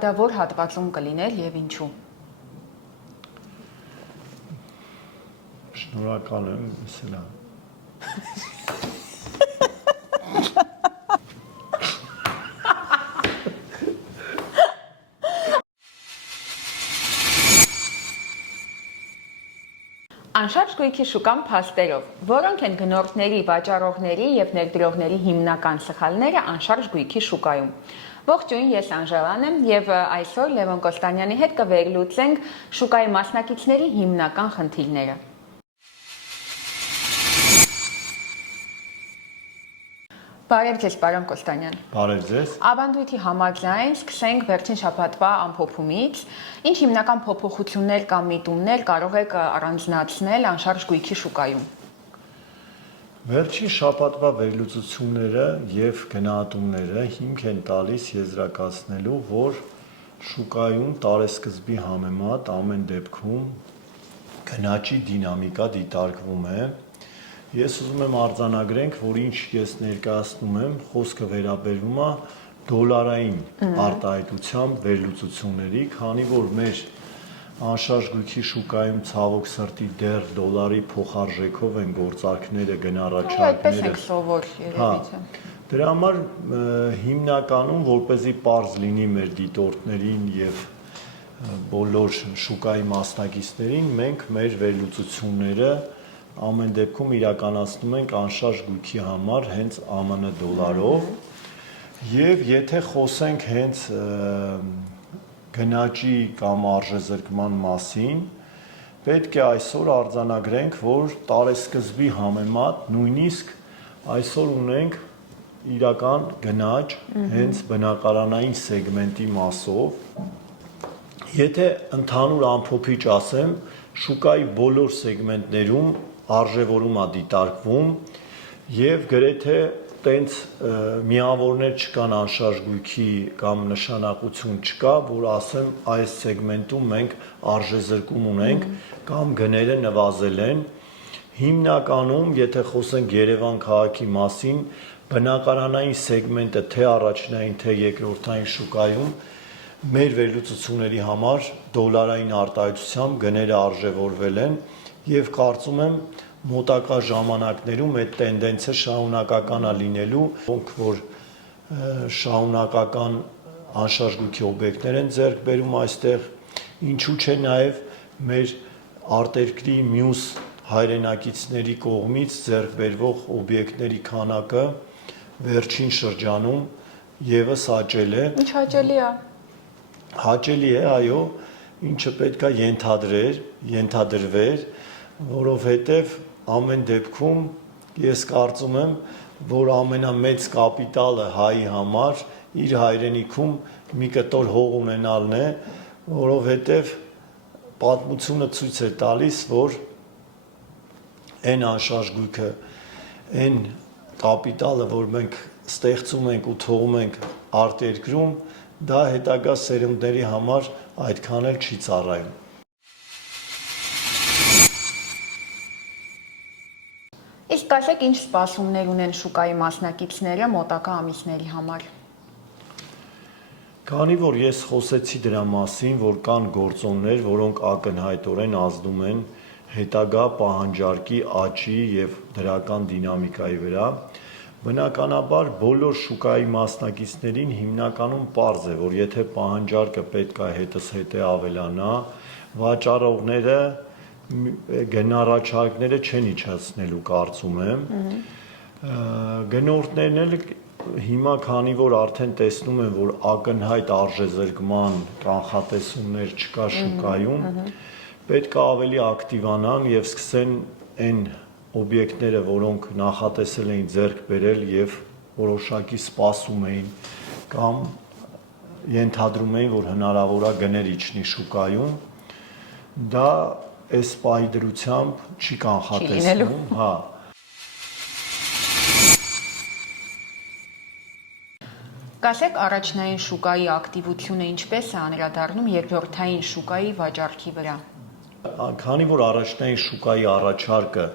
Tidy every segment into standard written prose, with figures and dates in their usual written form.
Արդավոր հատվածում կլիներ եւ ինչու։ Շնորհակալ եմ, Սելա։ Անշարժ գույքի շուկան փաստերով, որոնք են գնորդների, վաճառողների եւ ներդրողների հիմնական սխալները անշարժ գույքի շուկայում։ Ողջույն, ես Անժելան եմ եւ այսօր Լևոն Կոստանյանի հետ կվերլուծենք շուկայի մասնակիցների հիմնական խնդիրները։ Բարև ձեզ, պարոն Կոստանյան։ Բարև ձեզ։ Ավանդույթի համաձայն սկսենք վերջին շաբաթվա ամփոփումից, ինչ հիմնական փոփոխություններ կամ միտումներ կարող եք առանձնացնել անշարժ գույքի շուկայում։ Վերջին շաբաթվա վերլուծությունները եւ գնահատումները հիմք են տալիս եզրակացնելու, որ շուկայում տարեսկզբի համեմատ ամեն դեպքում գնաճի դինամիկա դիտարկվում է։ Ես ուզում եմ արձանագրենք, որ ինչ ես ներկայացնում եմ, խոսքը վերաբերվում է դոլարային արտահայտությամբ վերլուծությունների, քանի որ մեր անշարժ գույքի շուկայում ցավոք սրտի դեռ դոլարի փոխարժեքով են գործարքները, գնառաչարկները։ Այդպես ենք սովոր երևի թե։ Դրա համար հիմնականում, որպեսզի պարզ լինի մեր դիտորդներին եւ բոլոր շուկայի մասնակիցներին, մենք մեր վերլուծությունները ամեն դեպքում իրականացնում ենք անշարժ գույքի համար հենց ԱՄՆ դոլարով եւ եթե խոսենք հենց գնաճի կամ արժեզրկման մասին, պետք է այսօր արձանագրենք, որ տարեսկզբի համեմատ նույնիսկ այսօր ունենք իրական գնաճ հենց բնակարանային սեգմենտի մասով։ Եթե ընդհանուր ամփոփիչ ասեմ, շուկայի բոլոր սեգմենտներում արժևորում է դիտարկվում եւ գրեթե տենց միավորներ չկան անշարժ գույքի կամ նշանակություն չկա, որ ասեմ այս սեգմենտում մենք արժեզրկում ունենք կամ գները նվազել են։ Հիմնականում, եթե խոսենք Երևան քաղաքի մասին, բնակարանային սեգմենտը թե առաջնային, թե երկրորդային շուկայում մեր վերլուծությունների համար դոլարային արտահայտությամբ գները արժևորվել են եւ կարծում եմ մոտակա ժամանակներում այդ տենդենսը շարունակական է լինելու, ոնք որ շարունակական անշարժ գույքի օբյեկտներ են ձեռք բերում այստեղ, ինչու՞ չէ նաեւ մեր արտերկրի մյուս հայրենակիցների կողմից ձեռք բերվող օբյեկտների քանակը վերջին շրջանում եւս աճել է։ Ինչ հաճելի է։ Հաճելի է, այո, ինչը պետք է ենթադրվեր, որովհետև ամեն դեպքում ես կարծում եմ, որ ամենամեծ կապիտալը հայի համար իր հայրենիքում մի կտոր հող ունենալն է, որովհետև պատմությունը ցույց է տալիս, որ այն անշարժ գույքը, այն կապիտալը, որ մենք ստեղծում ենք ու թողում ենք արտերկրում, դա հետագա սերունդների համար այդքան էլ չի ծառայում։ Իսկ ասեք, ինչ սպասումներ ունեն շուկայի մասնակիցները մոտակա ամիսների համար։ Քանի որ ես խոսեցի դրա մասին, որ կան գործոններ, որոնք ակնհայտորեն ազդում են հետագա պահանջարկի աճի եւ դրական դինամիկայի վրա, բնականաբար բոլոր շուկայի մասնակիցներին հիմնականում պարզ է, որ եթե պահանջարկը պետք է հետզհետե ավելանա, վաճառողները գնառաչարկները չեն իջացնելու, կարծում եմ։ Գնորդներն էլ հիմա քանի որ արդեն տեսնում են, որ ակնհայտ արժեզրկման կանխատեսումներ չկա շուկայում, պետք է ավելի ակտիվանան եւ սկսեն այն օբյեկտները, որոնք նախատեսել էին ձեռք բերել եւ որոշակի սպասում էին կամ ենթադրում էին, որ հնարավոր է գներ իջնի շուկայում, դա այս պահի դրությամբ չի կանխատեսվում, հա։ Կասեք առաջնային շուկայի ակտիվությունը ինչպես է անդրադառնում երկրորդային շուկայի վաճառքի վրա։ Քանի որ առաջնային շուկայի առաջարկը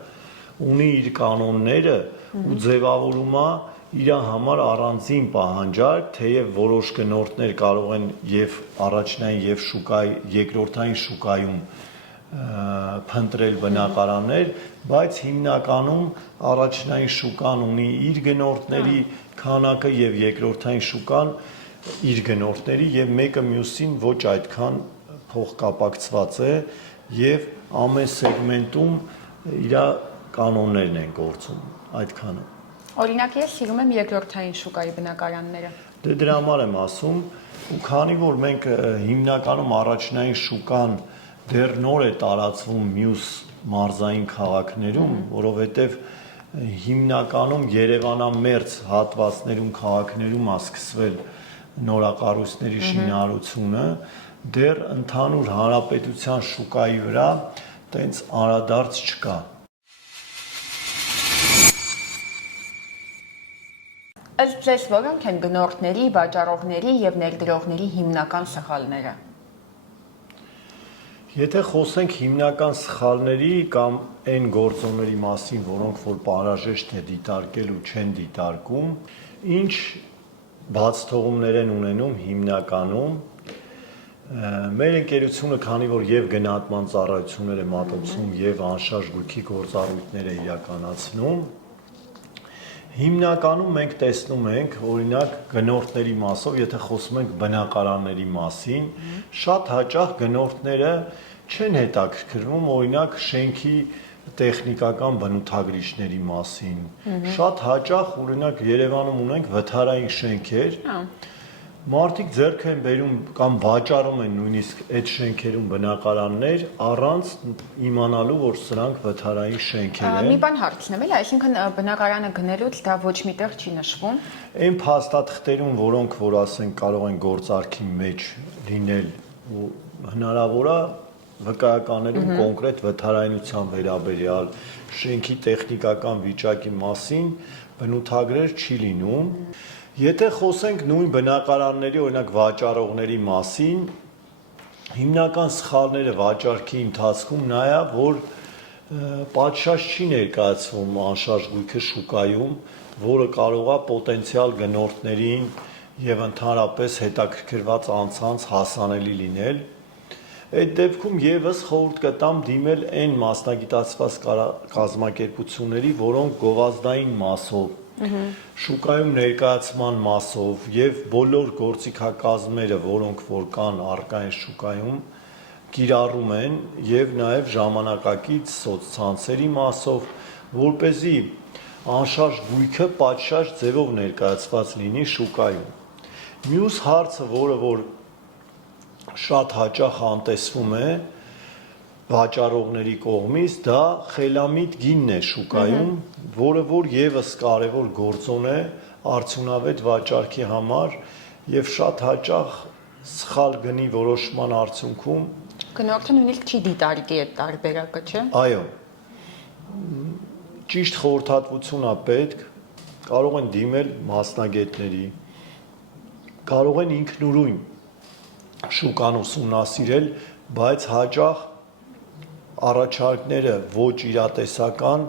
ունի իր կանոնները ու ձևավորում է իր համար առանձին պահանջարկ, թեև որոշ գնորդներ կարող են եւ առաջնային եւ երկրորդային շուկայում փնտրել բնակարաններ, բայց հիմնականում առաջնային շուկան ունի իր գնորդների քանակը եւ երկրորդային շուկան իր գնորդների եւ մեկը մյուսին ոչ այդքան փոխկապակցված է եւ ամեն սեգմենտում իր կանոններն են գործում այդքանը։ Օրինակ ես սիրում եմ երկրորդային շուկայի բնակարանները։ Դե դրա համար եմ ասում, ու քանի որ մենք հիմնականում առաջնային շուկան դեռ նոր է տարածվում մյուս մարզային քաղաքներում, որովհետև հիմնականում Երևանամերձ հատվածներում քաղաքներում է սկսվել նորակառույցների շինարարությունը, դեռ ընդհանուր հանրապետության շուկայի վրա տենց անդրադարձ չկա։ Ըստ ձեզ որոնք են գնորդների, վաճառողների եւ ներդրողների հիմնական սխալները։ Եթե խոսենք հիմնական սխալների կամ այն գործոնների մասին, որոնք որ բարաժեշտ է դիտարկել ու չեն դիտարկում, ինչ բացթողումներ են ունենում հիմնականում մեր ընկերությունը, քանի որ եւ գնահատման ծառայություններ է մատուցում եւ անշարժ գույքի գործառույթներ է իրականացնում, հիմնականում մենք տեսնում ենք, օրինակ գնորդների մասով, եթե խոսում ենք բնակարանների մասին, շատ հաճախ գնորդները չեն հետաքրքրվում, օրինակ շենքի տեխնիկական բնութագրիչների մասին։ Շատ հաճախ, օրինակ Երևանում ունենք վթարային շենքեր, մարդիկ ձեռք են բերում կամ վաճառում են նույնիսկ այդ շենքերում բնակարաններ առանց իմանալու, որ սրանք վթարային շենքեր են։ Մի բան հարցնեմ, էլի, այսինքն բնակարանը գնելուց դա ոչ միտեղ չի նշվում։ Այն փաստաթղթերում, որոնք որ ասենք կարող են գործարքի մեջ լինել ու հնարավոր է վկայականներում կոնկրետ վթարայնության վերաբերյալ շենքի տեխնիկական վիճակի մասին բնութագրեր չի լինում։ Եթե խոսենք նույն բնակարանների, օրինակ վաճառողների մասին, հիմնական սխալները վաճառքի ընթացքում նա է, որ պատշաճ չի ներկայացվում անշարժ գույքը շուկայում, որը կարող է պոտենցիալ գնորդներին եւ ընդհանրապես հետաքրքրված անձանց հասանելի լինել։ Այդ դեպքում եւս խորհուրդ կտամ դիմել այն մասնագիտացված կազմակերպությունների, որոնք գովազդային մասով շուկայում ներկայացման մասով եւ բոլոր գործիքակազմերը, որոնք որ կան առկա են շուկայում, կիրառում են եւ նաեւ ժամանակակից սոցցանցերի մասով, որ เป զի անշարժ գույքը պատշաճ ձևով ներկայացված լինի շուկայում։ Մյուս հարցը, որը որ շատ հաճախ անտեսվում է վաճառողների կողմից, դա խելամիտ գինն է շուկայում, որը որ եւս կարևոր գործոն է արդյունավետ վաճառքի համար եւ շատ հաճախ սխալ գնի որոշման արդյունքում Գնորդը նույնիսկ չի դիտարկի այդ տարբերակը, չէ՞։ Այո։ Ճիշտ խորհրդատվություն է պետք, կարող են դիմել մասնագետների, կարող են ինքնուրույն շուկան ուսումնասիրել, բայց հաճախ առաջարկները ոչ իրատեսական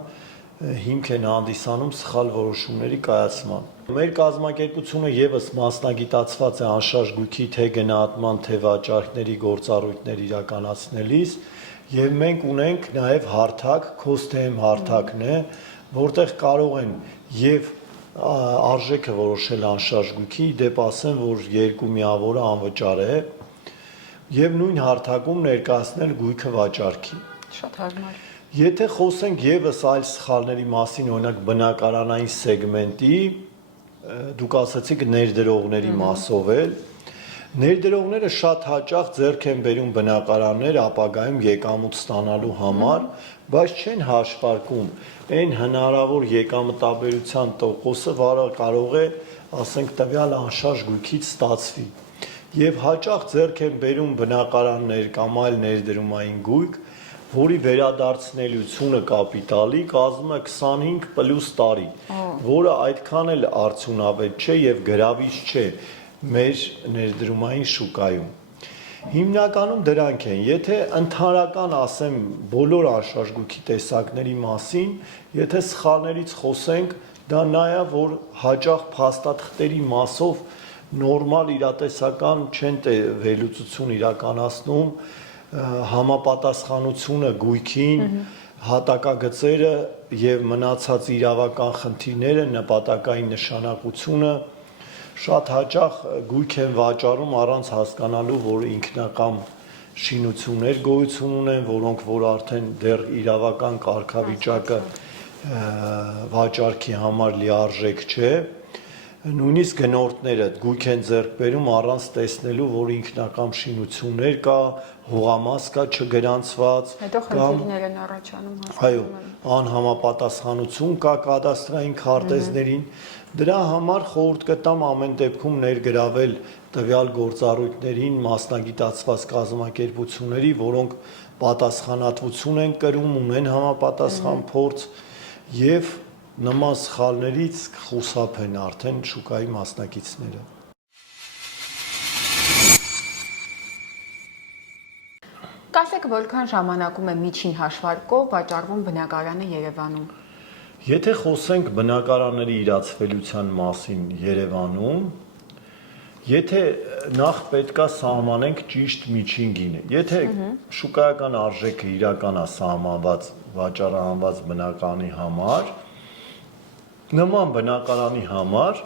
հիմք են հանդիսանում սխալ որոշումների կայացման։ Մեր կազմակերպությունը եւս մասնագիտացված է անշարժ գույքի թե գնահատման, թե վաճառքների գործառույթներ իրականացնելիս, եւ մենք ունենք նաեւ հարթակ, Cost-M հարթակն է, որտեղ կարող են եւ արժեքը որոշել անշարժ գույքի, դեպ ասեմ, որ 2 միավորը անվճար է, եւ նույն հարթակում ներկայացնել գույքը վաճառքի։ Շատ հարմար։ Եթե խոսենք եւս այլ սխալների մասին, օրինակ բնակարանային սեգմենտի, դուք ասացիք ներդրողների մասով էլ, ներդրողները շատ հաճախ ձեռք են բերում բնակարաններ ապագայում եկամուտ ստանալու համար, բայց չեն հաշվարկում այն հնարավոր եկամտաբերության տոկոսը, որը կարող է, ասենք, տվյալ անշարժ գույքից ստացվի։ Եվ հաճախ ձեռք են բերում բնակարաններ կամ այլ ներդրումային գույք, որի վերադարձնելիությունը կապիտալի կազմում է 25+ տարի, որը այդքան էլ արդյունավետ չէ եւ գրավիչ չէ մեր ներդրումային շուկայում։ Հիմնականում դրանք են, եթե ընդհանրական ասեմ բոլոր անշարժ գույքի տեսակների մասին, եթե սխալներից խոսենք, դա նա է, որ հաճախ փաստաթղթերի մասով նորմալ իրատեսական չեն վերլուծություն իրականացնում, համապատասխանությունը գույքին, հատակագծերը եւ մնացած իրավական խնդիրները, նպատակային նշանակությունը շատ հաճախ գույք են վաճառում առանց հասկանալու, որ ինքնակամ շինություններ գոյություն ունեն, որոնք որ արդեն դեռ իրավական կարգավիճակը վաճառքի համար լիարժեք չէ, նույնիսկ գնորդները գույք են ձեռք բերում առանց տեսնելու, որ ինքնակամ շինություններ կա, հողամաս կա չգրանցված, հետո խնդիրներ են առաջանում, այո, անհամապատասխանություն կա կադաստրային քարտեզներին, դրա համար խորհուրդ կտամ ամեն դեպքում ներգրավել տվյալ գործառույթներին, մասնագիտացված կազմակերպությունների, որոնք պատասխանատվություն են կրում, ունեն համապատասխան փորձ եւ նման սխալներից խուսափեն արդեն շուկայի մասնակիցները։ Կասեք, որքան ժամանակում է միջին հաշվարկով վաճառվում բնակարանը Երևանում։ Եթե խոսենք բնակարանների իրացվելիության մասին Երևանում, եթե նախ պետքա սահմանենք ճիշտ միջին գինը, եթե շուկայական արժեքը իրական է սահմանված վաճառահանված բնակարանի համար, նման բնակարանի համար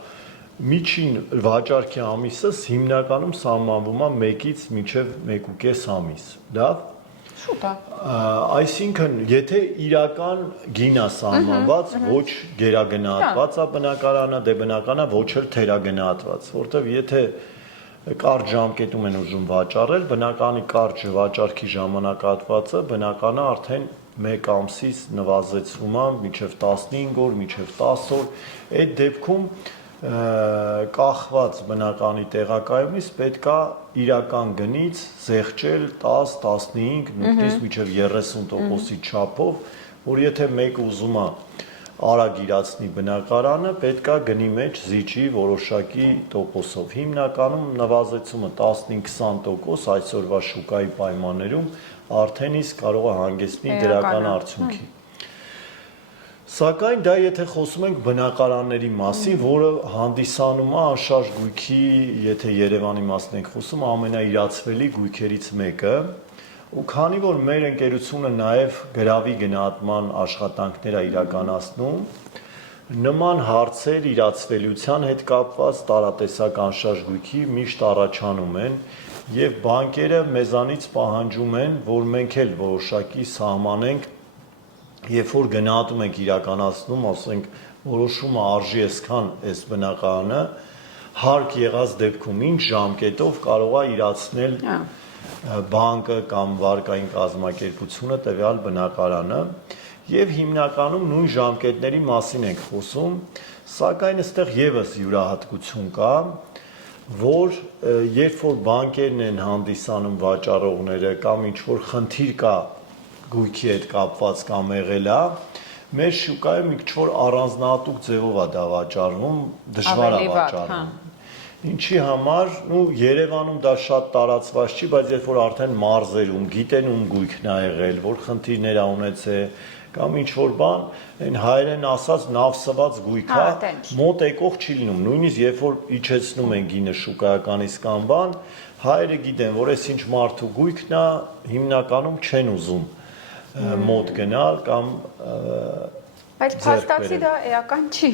միջին վաճառքի ամիսը հիմնականում սահմանվում է 1-ից մինչև 1.5 ամիս, լավ։ Շուտ է։ Այսինքն, եթե իրական գին է սահմանված, ոչ գերագնահատված է բնակարանը, դե բնականը ոչ էլ թերագնահատված, որտեղ եթե կարճ ժամկետում են ուզում վաճառել, բնականի կարճ վաճառքի ժամանակահատվածը բնականը արդեն 1 ամսից նվազեցվում է մինչև 15 օր, մինչև 10 օր, այդ դեպքում կախված բնականի տեղակայումից պետքա իրական գնից զեղչել 10, 15, նույնիսկ մինչև 30%-ի չափով, որ եթե մեկը ուզում է արագ իրացնի բնակարանը, պետքա գնի մեջ զիջի որոշակի տոկոսով։ Հիմնականում նվազեցումը 15-20% այսօրվա շուկայի պայմաններում արդեն իսկ կարող է հանգեցնի դրական արդյունքի։ Սակայն դա եթե խոսում ենք բնակարանների մասին, որը հանդիսանում է անշարժ գույքի, եթե Երևանի մասին ենք խոսում, ամենաիրացվելի գույքերից մեկը, ու քանի որ մեր ընկերությունը նաև գրավի գնահատման աշխատանքներ է իրականացնում, նման հարցեր իրացվելիության հետ կապված տարատեսակ անշարժ գույքի միշտ առաջանում են եւ բանկերը մեզանից պահանջում են, որ մենք էլ որոշակի սահմանենք, երբ որ գնահատում ենք իրականացնում, ասենք որոշումը արժի այսքան այս բնակարանը, հարկ եղած դեպքում ինչ ժամկետով կարող է իրացնել բանկը կամ վարկային կազմակերպությունը տվյալ բնակարանը եւ հիմնականում նույն ժամկետների մասին ենք խոսում, սակայն այստեղ եւս յուրահատկություն կա, որ երբ որ բանկերն են հանդիսանում վաճառողները կամ ինչ որ խնդիր կա գույքի հետ կապված կամ եղել է, մեր շուկայում ինչ որ առանձնահատուկ ձևով է դա վաճառվում, դժվար է վաճառվում։ Ինչի համար, Երևանում դա շատ տարածված չի, բայց երբ որ արդեն մարզերում գիտեն ում գույքն է եղել, որ խնդիրներ ա ունեցել, կամ ինչ որ բան, այն հայերեն ասած նավսված գույք է, մոտ եկող չի լինում, նույնիսկ երբ որ իջեցնում են գինը շուկայականից կամ բան, հայերը գիտեն, որ այս ինչ մարդու գույքն է, հիմնականում չեն ուզում մոտ գնալ կամ բայց փաստացի դա էական չի։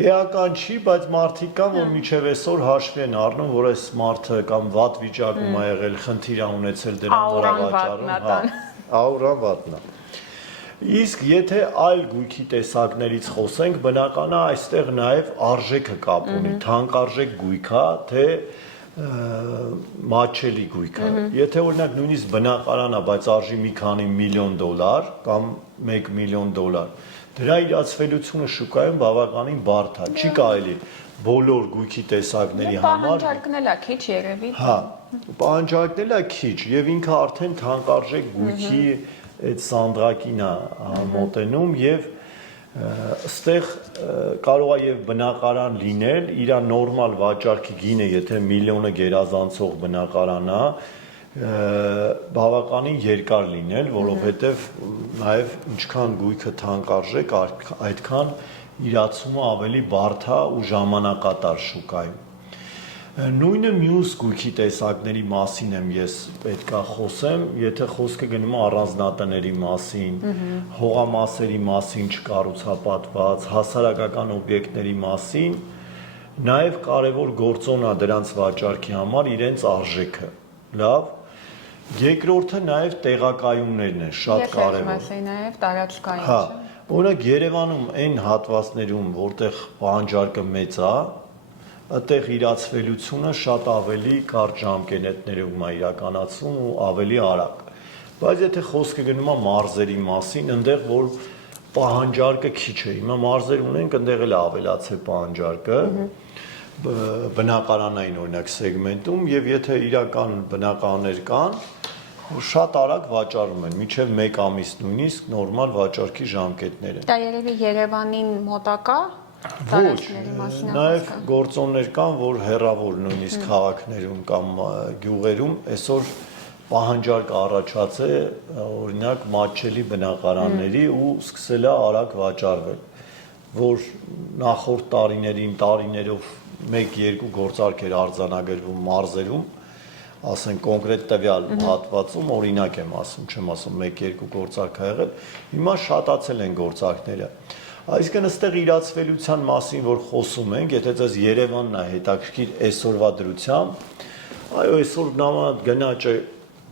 Էական չի, բայց մարդիկ կան, որ մինչև այսօր հաշվի են առնում, որ այս մարդը կամ վատ վիճակում է եղել, խնդիր է ունեցել դրան վարավաճառում, աուրան վատնա։ Իսկ եթե այլ գույքի տեսակներից խոսենք, բնական է այստեղ նաև արժեքը կապ ունի, թանկարժեք գույք է, թե մատչելի գույք է։ Եթե օրինակ նույնիսկ բնակարան է, բայց արժի մի քանի միլիոն դոլար կամ 1 միլիոն դոլար, դրա իրացվելիությունը շուկայում բավականին բարդ է, չի կարելի բոլոր գույքի տեսակների համար։ Պահանջարկն էլ է քիչ երևի։ Հա, պահանջարկն էլ է քիչ եւ ինքը արդեն թանկարժեք գույքի այդ սանդրակին է մոտենում եւ այստեղ կարող է եւ բնակարան լինել, իր նորմալ վաճառքի գինը, եթե միլիոնը գերազանցող բնակարան է, բավականին երկար լինել, որովհետև նաև ինչքան գույքը թանկարժեք, այդքան իրացումը ավելի բարդ է ու ժամանակատար շուկայում։ Նույնը մյուս գույքի տեսակների մասին եմ ես պետքա խոսեմ, եթե խոսքը գնում է առանձնատների մասին, հողամասերի մասին չկառուցապատված, հասարակական օբյեկտների մասին, նաև կարևոր գործոն է դրանց վաճառքի համար իրենց արժեքը։ Լավ, երկրորդը նաև տեղակայումներն են, շատ կարևոր։ Ես ասեի նաև տարածքային։ Հա, օրինակ Երևանում այն հատվածներում, որտեղ պահանջարկը մեծ է, այդտեղ իրացվելությունը շատ ավելի կարճ ժամկետներում է իրականացվում ու ավելի արագ։ Բայց եթե խոսքը գնում է մարզերի մասին, այնտեղ որ պահանջարկը քիչ է, հիմա մարզեր ունենք, այնտեղ էլ ավելացել պահանջարկը բնակարանային օրինակ սեգմենտում եւ եթե իրական բնակարաններ կան, շատ արագ վաճառում են, մինչև 1 ամիս նույնիսկ նորմալ վաճառքի ժամկետներ են։ Դա երևի Երևանին մոտակա Ոչ, նաև գործոններ կան, որ հեռավոր նույնիսկ քաղաքներում կամ գյուղերում այսօր պահանջարկ առաջացել օրինակ մատչելի բնակարանների ու սկսել է արագ վաճառվել, որ նախորդ տարիներով 1-2 գործարք էր արձանագրվում մարզերում, ասենք կոնկրետ տվյալ հատվածում օրինակ եմ ասում, չեմ ասում 1-2 գործարք ա եղել, հիմա շատացել են գործարքները։ Այսինքն այստեղ իրացվելիության մասին որ խոսում ենք, եթե ձեզ Երևանն է հետաքրքիր այսօրվա դրությամբ, այո, այսօր նմանատ գնաճը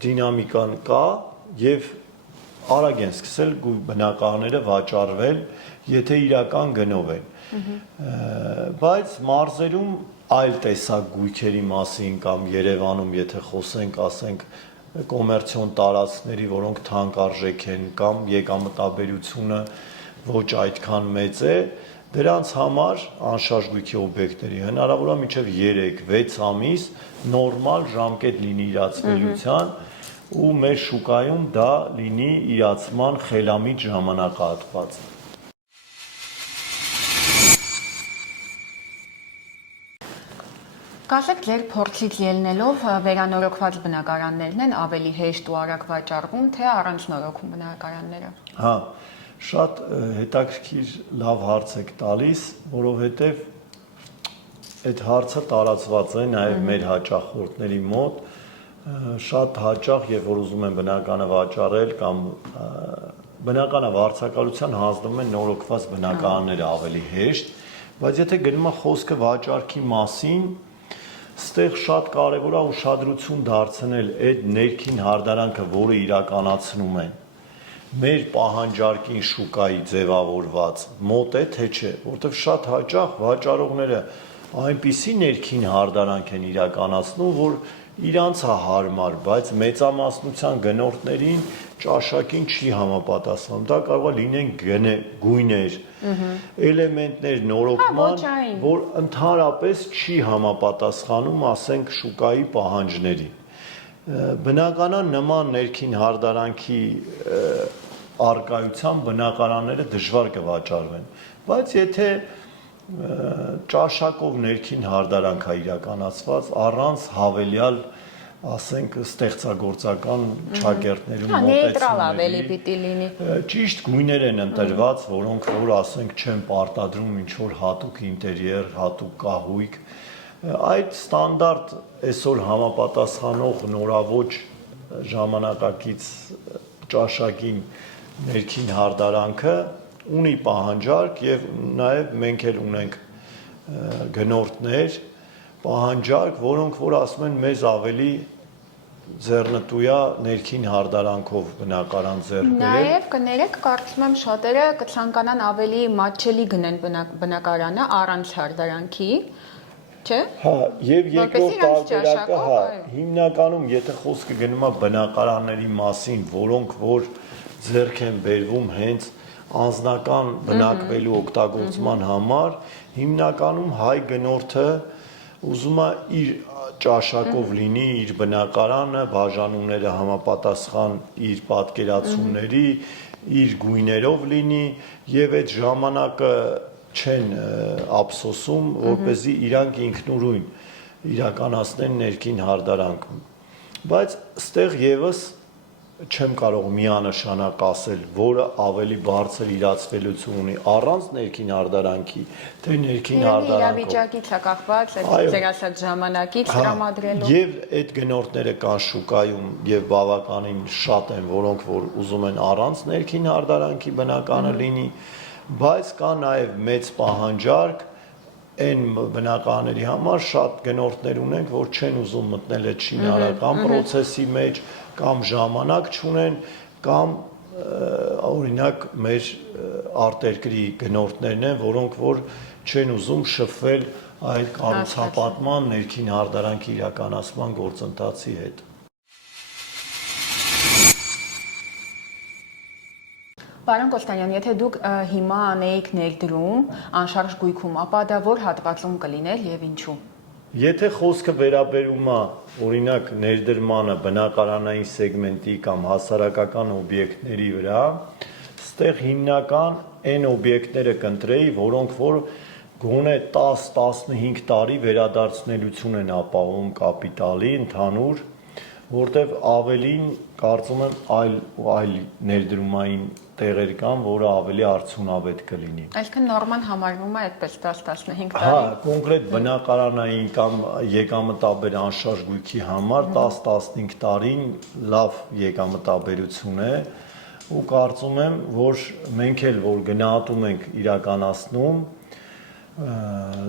դինամիկան կա եւ արագ են սկսել բնակարանները վաճառվել, եթե իրական գնով են։ Բայց մարզերում այլ տեսակ գույքերի մասին կամ Երևանում, եթե խոսենք, ասենք կոմերցիոն տարածքների, որոնք թանկարժեք են կամ եկամտաբերությունը ոչ այդքան մեծ է, դրանց համար անշարժ գույքի օբյեկտների հնարավոր է մինչև 3-6 ամիս նորմալ ժամկետ լինի իրացվելիության ու մեր շուկայում դա լինի իրացման խելամիտ ժամանակահատված։ Կասեք ձեր փորձից ելնելով վերանորոգված բնակարաններն են ավելի հեշտ ու արագ վաճառվում, թե առանց նորոգում բնակարանները։ Հա, շատ հետաքրքիր լավ հարց եք տալիս, որովհետև այդ հարցը տարածված է նաև մեր հաճախորդների մոտ, շատ հաճախ, երբ որ ուզում են բնականը վաճառել կամ բնականը վարձակալության հանձնում են նորոգված բնակարանները ավելի հեշտ, բայց եթե գնում է խոսքը վաճառքի մասին, ստեղ շատ կարևոր է ուշադրություն դարձնել այդ ներքին հարդարանքը, որը իրականացնում են մեր պահանջարկին շուկայի ձևավորված մոտ է թե չէ, որովհետև շատ հաճախ վաճառողները այնպիսի ներքին հարդարանք են իրականացնում, որ իրանց է հարմար, բայց մեծամասնության գնորդներին ճաշակին չի համապատասխանում։ Դա կարող է լինեն գույներ, էլեմենտներ նորոգման, որ ընդհանրապես չի համապատասխանում, ասենք, շուկայի պահանջներին։ Բնականon նման ներքին հարդարանքի արկայությամբ բնակարանները դժվար կվաճառվեն, բայց եթե ճաշակով ներքին հարդարանք է իրականացված առանց հավելյալ, ասենք, ստեղծագործական ճակերտներում նեյտրալ ավելի պիտի լինի։ Ճիշտ գույներ են ընտրված, որոնք որ ասենք չեն պարտադրում ինչ որ հատուկ ինտերիեր, հատուկ կահույք, այդ ստանդարտ այսօր համապատասխանող նորավոճ ժամանակակից ճաշակին ներքին հարդարանքը ունի պահանջարկ եւ նաեւ մենք էլ ունենք գնորդներ պահանջարկ, որոնք որ ասում են մեզ ավելի ձեռնտույա ներքին հարդարանքով բնակարան ձեռք բերել։ Նաեւ կներեք, կարծում եմ շատերը կցանկանան ավելի մատչելի գնեն բնակարանը առանց հարդարանքի, չէ՞։ Հա, եւ երկրորդ տարբերակը, հա, հիմնականում եթե խոսքը գնում է բնակարանների մասին, որոնք որ ձեռք են բերվում հենց անձնական բնակվելու օգտագործման համար, հիմնականում հայ գնորդը ուզում է իր ճաշակով լինի իր բնակարանը, բաժանումները համապատասխան իր պատկերացումների, իր գույներով լինի եւ այդ ժամանակը չեն ափսոսում, որպեսզի իրանք ինքնուրույն իրականացնեն ներքին հարդարանքում։ Բայց ստեղ եւս չեմ կարող միանշանակ ասել, որը ավելի բարձր իրացվելություն ունի առանց ներքին հարդարանքի, թե ներքին հարդարանքով։ Իրավիճակից է կախված, այդ ձեր ասած ժամանակից տրամադրելու։ Եվ այդ գնորդները կան շուկայում եւ բավականին շատ են, որոնք որ ուզում են առանց ներքին հարդարանքի բնականը լինի, բայց կա նաեւ մեծ պահանջարկ այն բնականների համար շատ գնորդներ ունենք, որ չեն ուզում մտնել այդ շինարարական process-ի մեջ, կամ ժամանակ չունեն, կամ օրինակ մեր արտերկրի գնորդներն են, որոնք որ չեն ուզում շփվել այդ կառուցապատման ներքին հարդարանքի իրականացման գործընթացի հետ։ Պարոն Կոստանյան, եթե դուք հիմա անեիք ներդրում անշարժ գույքում, ապա դա որ հատվածում կլիներ եւ ինչու։ Եթե խոսքը վերաբերում է օրինակ ներդրմանը բնակարանային սեգմենտի կամ հասարակական օբյեկտների վրա, ստեղ հիմնական այն օբյեկտները կընտրեի, որոնք որ գոնե 10-15 տարի վերադարձնելիություն են ապահովում կապիտալի ընդհանուր, որտեվ ավելին կարծում եմ այլ ներդրումային տեղեր կան, որը ավելի արդյունավետ կլինի։ Այսինքն նորման համարվում է այդպես 10-15 տարի։ Հա, կոնկրետ բնակարանային կամ եկամտաբեր անշարժ գույքի համար 10-15 տարին լավ եկամտաբերություն է ու կարծում եմ, որ մենք էլ որ գնահատում ենք իրականացնում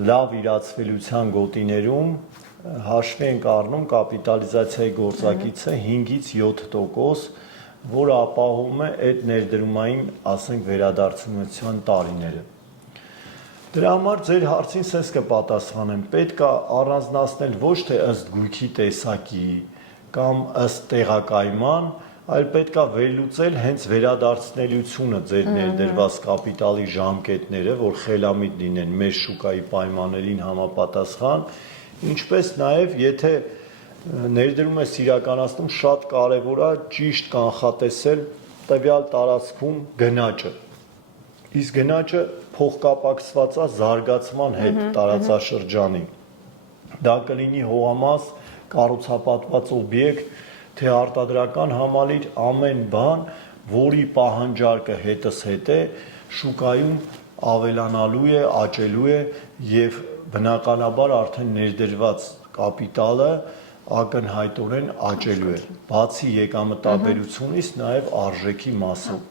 լավ իրացվելիության գոտիներում հաշվի ենք առնում կապիտալիզացիայի գործակիցը 5-ից 7%, որը ապահովում է այդ ներդրումային, ասենք, վերադարձնության տարիները։ Դրա համար ձեր հարցին սենց կպատասխանեմ, պետք է առանձնացնել ոչ թե ըստ գույքի տեսակի կամ ըստ տեղակայման, այլ պետք է վերլուծել հենց վերադարձնելիությունը ձեր ներդրված կապիտալի ժամկետները, որ խելամիտ լինեն մեր շուկայի պայմաններին համապատասխան, ինչպես նաև եթե ներդրում ես իրականացնում շատ կարևոր է ճիշտ կանխատեսել տվյալ տարածքում գնաճը։ Իսկ գնաճը փոխկապակցված է զարգացման հետ տարածաշրջանի։ Դա կլինի հողամաս, կառուցապատված օբյեկտ, թե արտադրական համալիր, ամեն բան, որի պահանջարկը հետզհետե շուկայում ավելանալու է, աճելու է եւ բնականաբար արդեն ներդրված կապիտալը ակնհայտորեն աճելու է, բացի եկամտաբերությունից նաև արժեքի մասով։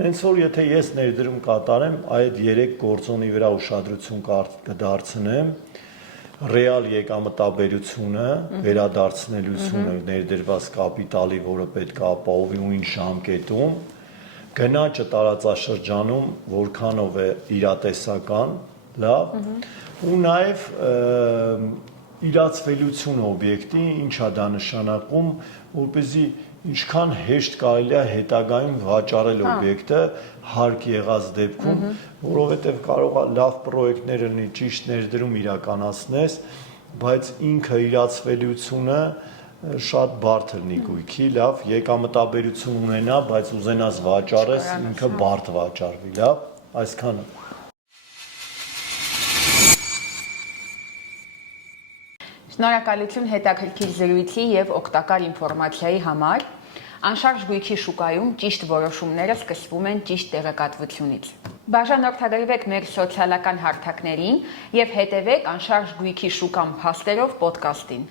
Նենց որ եթե ես ներդրում կատարեմ, այդ 3 գործոնի վրա ուշադրություն կդարձնեմ, ռեալ եկամտաբերությունը, վերադարձնելիությունը ներդրված կապիտալի, որը պետք է ապահովի ու ինչ ժամկետում, գնաճը տարածաշրջանում որքանով է իրատեսական, լավ, ու նաև իրացվելիությունը օբյեկտի, ինչա դա նշանակում, որպեսզի ինչքան հեշտ կարելի է հետագայում վաճառել օբյեկտը հարկ եղած դեպքում, որովհետև կարող է լավ պրոյեկտներ լինի, ճիշտ ներդրում իրականացնես, բայց ինքը իրացվելիությունը շատ բարդ լինի գույքի, լավ, եկամտաբերություն ունենա, բայց ուզենաս վաճառես, ինքը բարդ վաճառվի, լավ, այսքանը։ Շնորհակալություն հետաքրքիր զրույցի եւ օգտակար ինֆորմացիայի համար։ Անշարժ գույքի շուկայում ճիշտ որոշումները սկսվում են ճիշտ տեղեկատվությունից։ Բաժանորդագրվեք մեր սոցիալական հարթակներին եւ հետեւեք Անշարժ գույքի շուկան փաստերով ոդկասթին։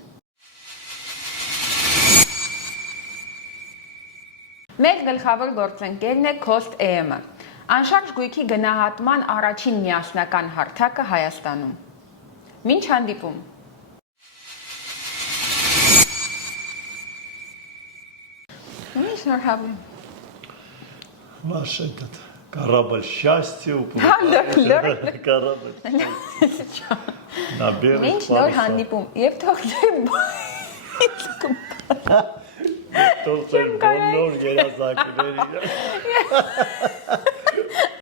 Մեր գլխավոր գործընկերն է Cost EM-ը։ Անշարժ գույքի գնահատման առաջին միասնական հարթակը Հայաստանում։ Մինչ հանդիպում։ Շնորհավորում։ Ваш этот корабль счастья корабль счастья. На берег Մինչ նոր հանդիպում եւ թող Թող ձեր բոլոր երազանքները